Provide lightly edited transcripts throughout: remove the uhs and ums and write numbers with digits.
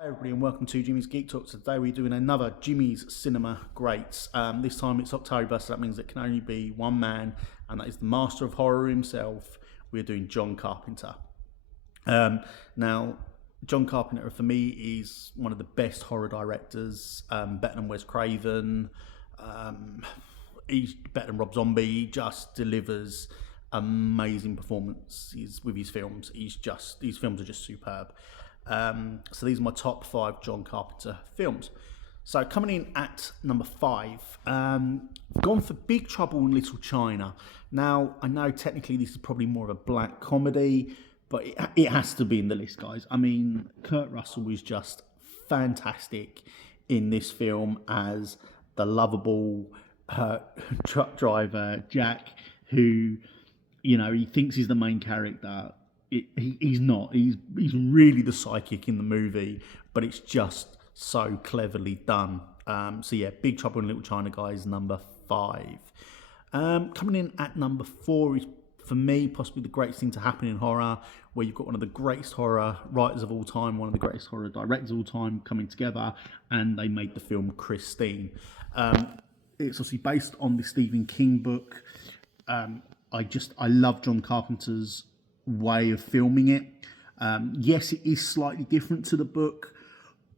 Hi everybody and welcome to Jimmy's Geek Talk. Today we're doing another Jimmy's Cinema Greats. This time it's October, so that means it can only be one man, and that is the master of horror himself. We're doing John Carpenter. Now, John Carpenter for me is one of the best horror directors, better than Wes Craven. He's better than Rob Zombie. He just delivers amazing performances with his films. His films are just superb. So these are my top 5 John Carpenter films. So coming in at number 5, I've gone for Big Trouble in Little China. Now, I know technically this is probably more of a black comedy, but it has to be in the list, guys. I mean, Kurt Russell is just fantastic in this film as the lovable truck driver, Jack, who, you know, he thinks he's the main character. He's not. He's really the psychic in the movie, but it's just so cleverly done. So yeah, Big Trouble in Little China, guys, number 5. Coming in at number 4 is, for me, possibly the greatest thing to happen in horror, where you've got one of the greatest horror writers of all time, one of the greatest horror directors of all time coming together, and they made the film Christine. It's obviously based on the Stephen King book. I love John Carpenter's way of filming it. Yes, it is slightly different to the book,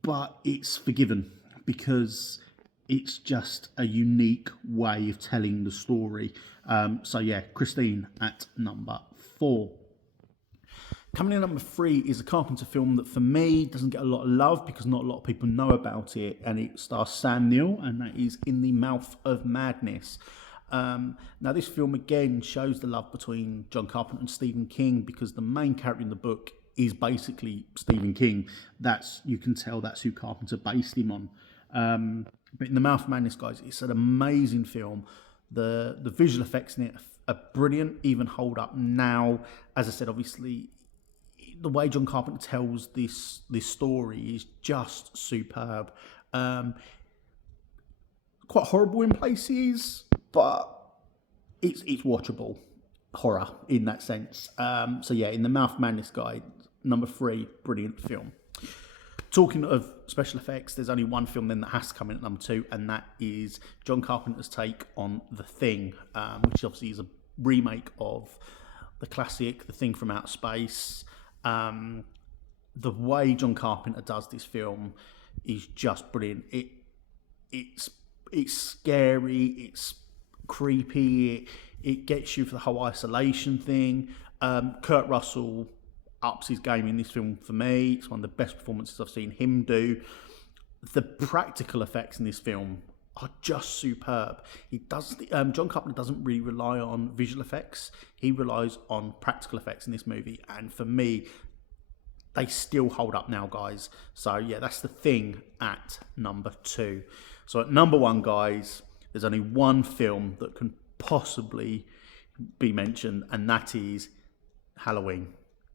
but it's forgiven because it's just a unique way of telling the story. So yeah, Christine at number 4. Coming in at number 3 is a Carpenter film that for me doesn't get a lot of love because not a lot of people know about it, and it stars Sam Neill, and that is In the Mouth of Madness. Now this film again shows the love between John Carpenter and Stephen King, because the main character in the book is basically Stephen King. You can tell that's who Carpenter based him on. But In the Mouth of Madness, guys, it's an amazing film. The visual effects in it are brilliant, even hold up now. As I said, obviously, the way John Carpenter tells this story is just superb. Quite horrible in places, but it's watchable horror in that sense. So yeah, In the Mouth of Madness, guy, number 3, brilliant film. Talking of special effects, there's only one film then that has to come in at number 2, and that is John Carpenter's take on The Thing, which obviously is a remake of the classic The Thing from Outer Space. The way John Carpenter does this film is just brilliant. It's scary, it's creepy, it gets you for the whole isolation thing. Kurt Russell ups his game in this film for me. It's one of the best performances I've seen him do. The practical effects in this film are just superb. John Carpenter doesn't really rely on visual effects. He relies on practical effects in this movie, and for me, they still hold up now, guys. So yeah, that's The Thing at number 2. So at number 1, guys, there's only one film that can possibly be mentioned, and that is Halloween.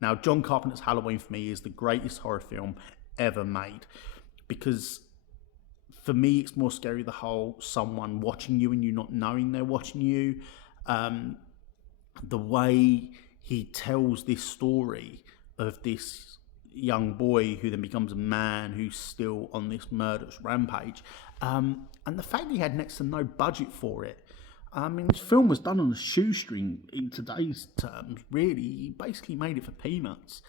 Now, John Carpenter's Halloween for me is the greatest horror film ever made, because for me it's more scary the whole someone watching you and you not knowing they're watching you. The way he tells this story of this young boy who then becomes a man who's still on this murderous rampage, and the fact he had next to no budget for it. I mean, this film was done on a shoestring in today's terms, really. He basically made it for peanuts,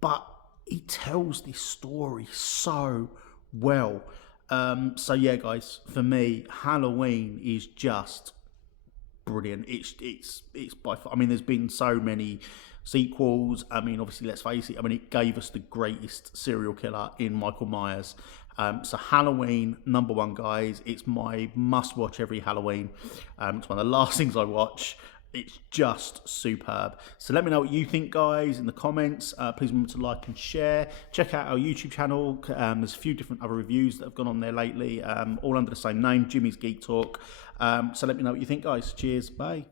but he tells this story so well. So yeah, guys, for me, Halloween is just brilliant. It's by far, I mean, there's been so many sequels. I mean, obviously, let's face it, I mean, it gave us the greatest serial killer in Michael Myers. So Halloween, number 1, guys. It's my must-watch every Halloween. It's one of the last things I watch. It's just superb. So let me know what you think, guys, in the comments. Please remember to like and share. Check out our YouTube channel. There's a few different other reviews that have gone on there lately, all under the same name, Jimmy's Geek Talk. So let me know what you think, guys. Cheers. Bye.